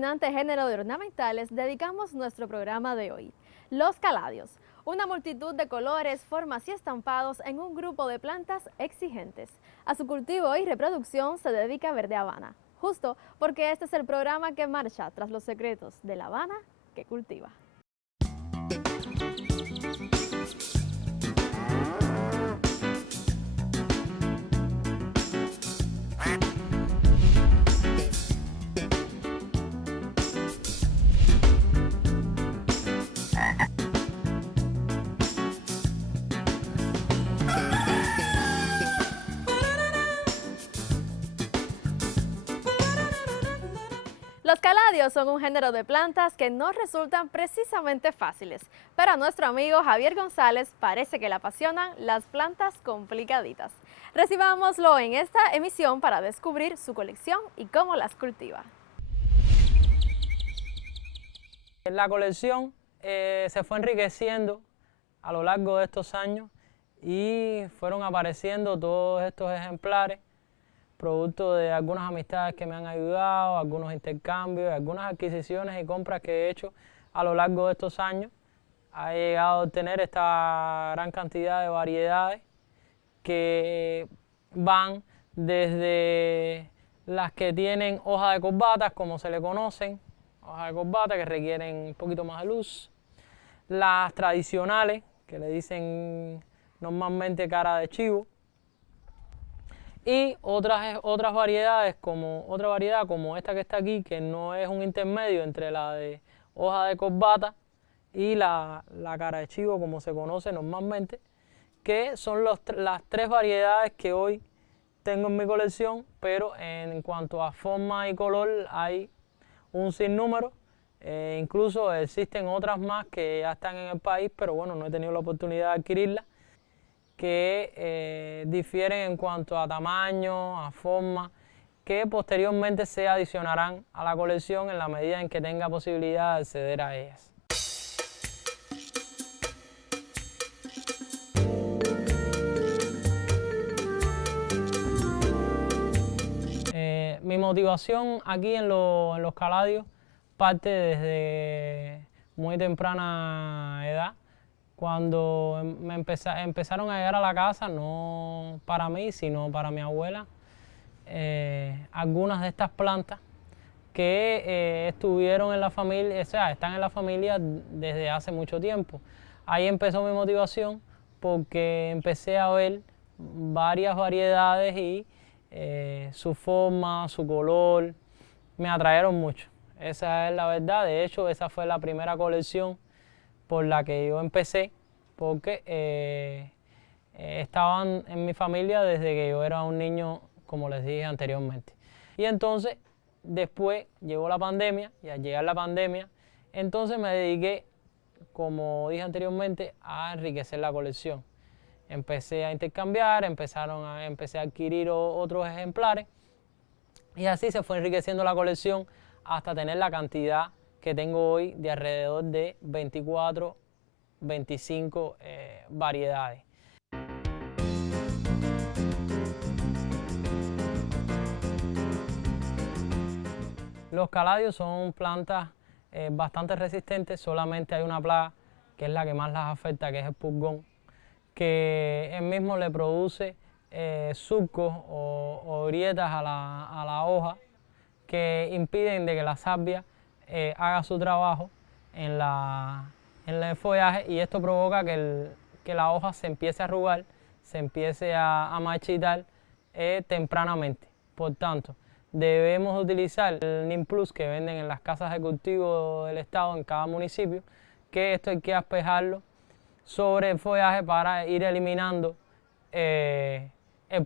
fascinante género de ornamentales dedicamos nuestro programa de hoy. Los caladios, una multitud de colores, formas y estampados en un grupo de plantas exigentes. A su cultivo y reproducción se dedica Verde Habana, justo porque este es el programa que marcha tras los secretos de La Habana que cultiva. Los caladios son un género de plantas que no resultan precisamente fáciles, pero a nuestro amigo Javier González parece que le apasionan las plantas complicaditas. Recibámoslo en esta emisión para descubrir su colección y cómo las cultiva. La colección se fue enriqueciendo a lo largo de estos años y fueron apareciendo todos estos ejemplares, producto de algunas amistades que me han ayudado, algunos intercambios, algunas adquisiciones y compras que he hecho a lo largo de estos años. He llegado a obtener esta gran cantidad de variedades que van desde las que tienen hoja de corbatas, como se le conocen, hojas de corbata que requieren un poquito más de luz, las tradicionales, que le dicen normalmente cara de chivo, y otras variedades otra variedad como esta que está aquí, que no es un intermedio entre la de hoja de corbata y la cara de chivo, como se conoce normalmente, que son las tres variedades que hoy tengo en mi colección, pero en cuanto a forma y color hay un sinnúmero. Incluso existen otras más que ya están en el país, pero bueno, no he tenido la oportunidad de adquirirlas, que difieren en cuanto a tamaño, a forma, que posteriormente se adicionarán a la colección en la medida en que tenga posibilidad de acceder a ellas. Mi motivación aquí en los caladios parte desde muy temprana edad, cuando empezaron a llegar a la casa, no para mí, sino para mi abuela, algunas de estas plantas que estuvieron en la familia, o sea, están en la familia desde hace mucho tiempo. Ahí empezó mi motivación porque empecé a ver varias variedades y su forma, su color, me atrajeron mucho. Esa es la verdad. De hecho, esa fue la primera colección por la que yo empecé, porque estaban en mi familia desde que yo era un niño, como les dije anteriormente. Y entonces, después llegó la pandemia, y al llegar la pandemia, entonces me dediqué, como dije anteriormente, a enriquecer la colección. Empecé a intercambiar, empecé a adquirir otros ejemplares, y así se fue enriqueciendo la colección hasta tener la cantidad que tengo hoy de alrededor de 24, 25 variedades. Los caladios son plantas bastante resistentes, solamente hay una plaga que es la que más las afecta, que es el pulgón, que él mismo le produce surcos o grietas a la hoja que impiden de que la savia haga su trabajo en el follaje, y esto provoca que la hoja se empiece a arrugar, se empiece a marchitar tempranamente. Por tanto, debemos utilizar el Neem Plus que venden en las casas de cultivo del estado en cada municipio, que esto hay que aspejarlo sobre el follaje para ir eliminando el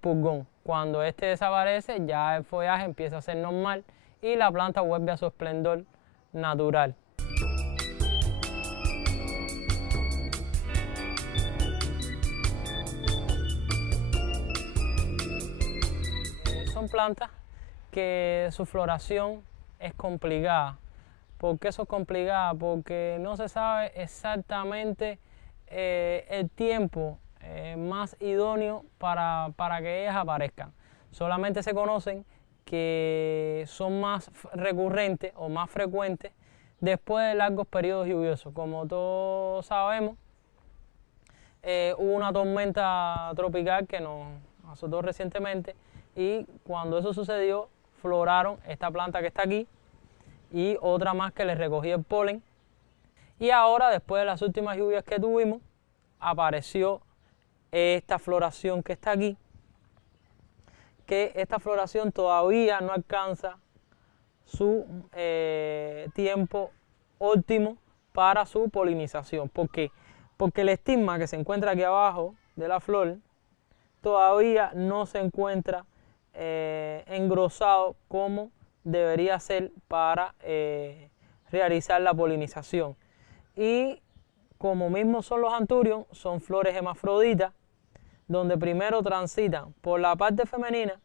pulgón. Cuando este desaparece, ya el follaje empieza a ser normal y la planta vuelve a su esplendor natural. Son plantas que su floración es complicada. ¿Por qué eso es complicada? Porque no se sabe exactamente el tiempo más idóneo para que ellas aparezcan. Solamente se conocen que son más recurrentes o más frecuentes después de largos periodos lluviosos. Como todos sabemos, hubo una tormenta tropical que nos azotó recientemente y cuando eso sucedió, floraron esta planta que está aquí y otra más que le recogía el polen. Y ahora, después de las últimas lluvias que tuvimos, apareció esta floración que está aquí, que esta floración todavía no alcanza su tiempo óptimo para su polinización. ¿Por qué? Porque el estigma que se encuentra aquí abajo de la flor todavía no se encuentra engrosado como debería ser para realizar la polinización. Y como mismo son los anturios, son flores hermafroditas, donde primero transitan por la parte femenina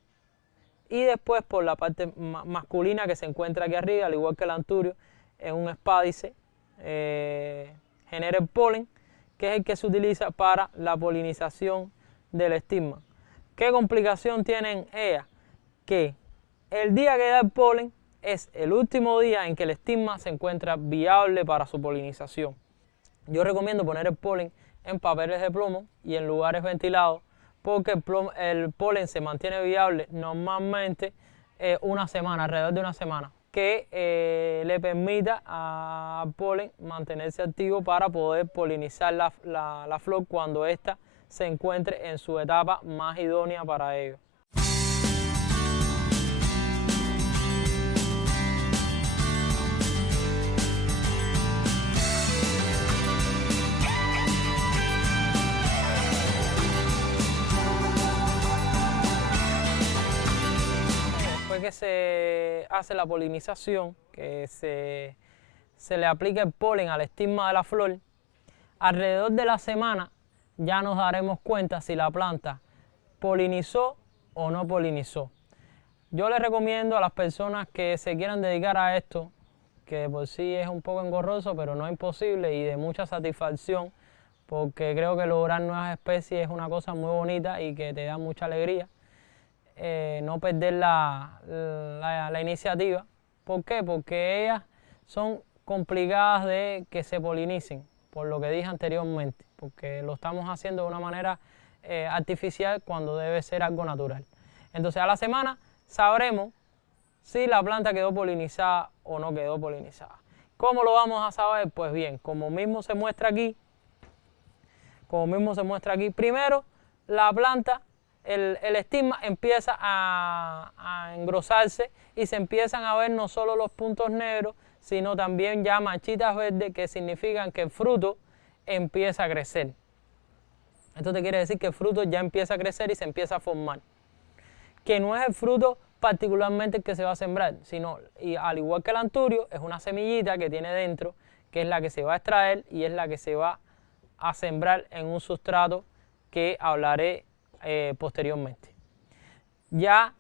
y después por la parte masculina que se encuentra aquí arriba, al igual que el anturio, es un espádice, genera el polen, que es el que se utiliza para la polinización del estigma. ¿Qué complicación tienen ellas? Que el día que da el polen es el último día en que el estigma se encuentra viable para su polinización. Yo recomiendo poner el polen en papeles de plomo y en lugares ventilados, porque el polen se mantiene viable normalmente una semana, alrededor de una semana, que le permita al polen mantenerse activo para poder polinizar la flor cuando ésta se encuentre en su etapa más idónea para ello. Que se hace la polinización, que se le aplica el polen al estigma de la flor, alrededor de la semana ya nos daremos cuenta si la planta polinizó o no polinizó. Yo les recomiendo a las personas que se quieran dedicar a esto, que por sí es un poco engorroso, pero no imposible y de mucha satisfacción, porque creo que lograr nuevas especies es una cosa muy bonita y que te da mucha alegría. No perder la iniciativa. ¿Por qué? Porque ellas son complicadas de que se polinicen, por lo que dije anteriormente, porque lo estamos haciendo de una manera artificial cuando debe ser algo natural. Entonces a la semana sabremos si la planta quedó polinizada o no quedó polinizada. ¿Cómo lo vamos a saber? Pues bien, como mismo se muestra aquí, primero la planta, el estigma empieza a engrosarse y se empiezan a ver no solo los puntos negros, sino también ya manchitas verdes que significan que el fruto empieza a crecer. Esto te quiere decir que el fruto ya empieza a crecer y se empieza a formar. Que no es el fruto particularmente el que se va a sembrar, sino, y al igual que el anturio, es una semillita que tiene dentro, que es la que se va a extraer y es la que se va a sembrar en un sustrato que hablaré posteriormente. Ya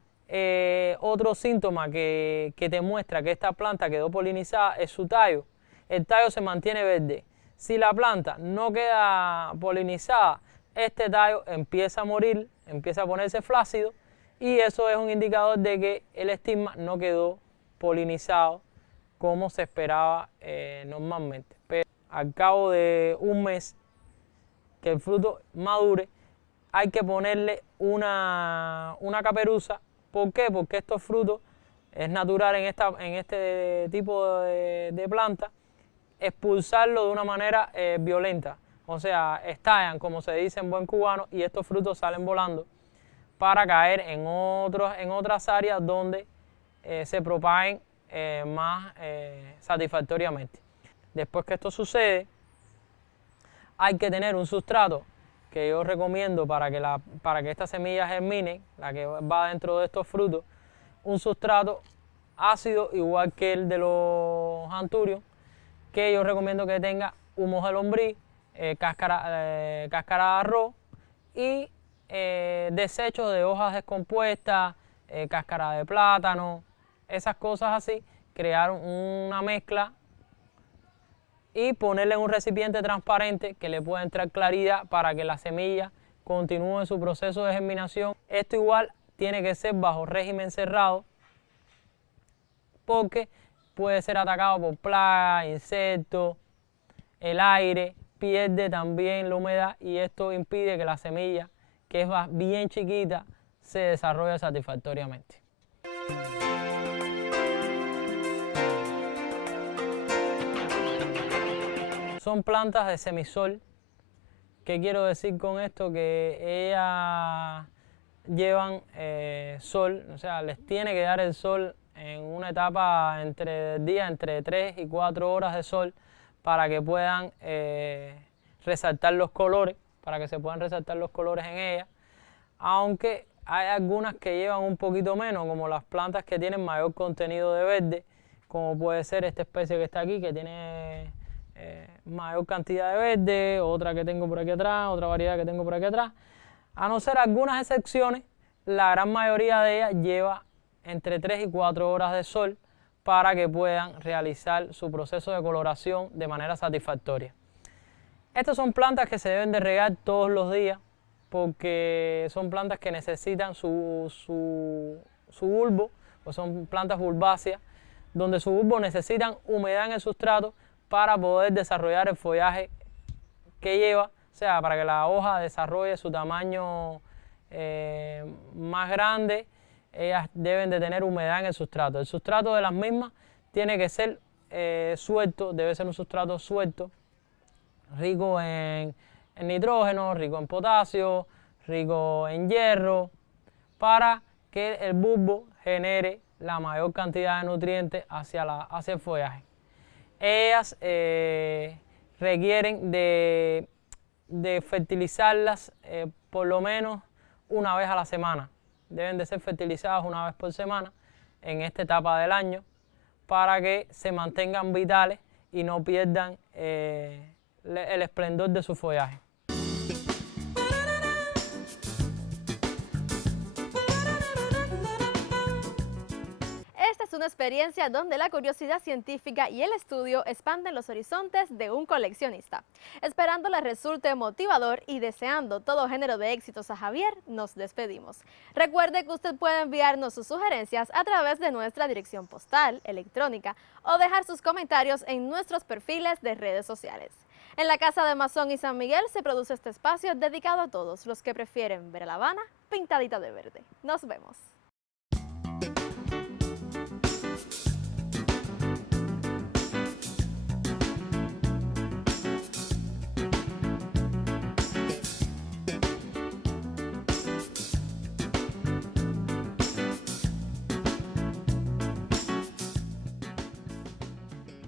otro síntoma que te muestra que esta planta quedó polinizada es su tallo. El tallo se mantiene verde. Si la planta no queda polinizada, este tallo empieza a morir, empieza a ponerse flácido y eso es un indicador de que el estigma no quedó polinizado como se esperaba normalmente. Pero al cabo de un mes que el fruto madure, hay que ponerle una caperuza. ¿Por qué? Porque estos frutos, es natural en este tipo de planta, expulsarlo de una manera violenta. O sea, estallan, como se dice en buen cubano, y estos frutos salen volando para caer en otras áreas donde se propaguen más satisfactoriamente. Después que esto sucede, hay que tener un sustrato que yo recomiendo para que esta semilla germine, la que va dentro de estos frutos, un sustrato ácido igual que el de los anturios, que yo recomiendo que tenga humos de lombriz, cáscara de arroz y desechos de hojas descompuestas, cáscara de plátano, esas cosas así, crear una mezcla y ponerle en un recipiente transparente que le pueda entrar claridad para que la semilla continúe su proceso de germinación. Esto igual tiene que ser bajo régimen cerrado porque puede ser atacado por plagas, insectos, el aire, pierde también la humedad y esto impide que la semilla, que es bien chiquita, se desarrolle satisfactoriamente. Son plantas de semisol. ¿Qué quiero decir con esto? Que ellas llevan sol, o sea, les tiene que dar el sol en una etapa del día, entre 3 y 4 horas de sol, para que puedan resaltar los colores, para que se puedan resaltar los colores en ellas, aunque hay algunas que llevan un poquito menos, como las plantas que tienen mayor contenido de verde, como puede ser esta especie que está aquí, que tiene mayor cantidad de verde, otra que tengo por aquí atrás, otra variedad que tengo por aquí atrás. A no ser algunas excepciones, la gran mayoría de ellas lleva entre 3 y 4 horas de sol para que puedan realizar su proceso de coloración de manera satisfactoria. Estas son plantas que se deben de regar todos los días porque son plantas que necesitan su bulbo, o son plantas bulbáceas, donde su bulbo necesitan humedad en el sustrato para poder desarrollar el follaje que lleva, o sea, para que la hoja desarrolle su tamaño más grande, ellas deben de tener humedad en el sustrato. El sustrato de las mismas tiene que ser suelto, debe ser un sustrato suelto, rico en nitrógeno, rico en potasio, rico en hierro, para que el bulbo genere la mayor cantidad de nutrientes hacia el follaje. Ellas requieren de fertilizarlas por lo menos una vez a la semana. Deben de ser fertilizadas una vez por semana en esta etapa del año para que se mantengan vitales y no pierdan el esplendor de su follaje. Esta es una experiencia donde la curiosidad científica y el estudio expanden los horizontes de un coleccionista. Esperando les resulte motivador y deseando todo género de éxitos a Javier, nos despedimos. Recuerde que usted puede enviarnos sus sugerencias a través de nuestra dirección postal, electrónica o dejar sus comentarios en nuestros perfiles de redes sociales. En la Casa de Mazón y San Miguel se produce este espacio dedicado a todos los que prefieren ver a La Habana pintadita de verde. Nos vemos.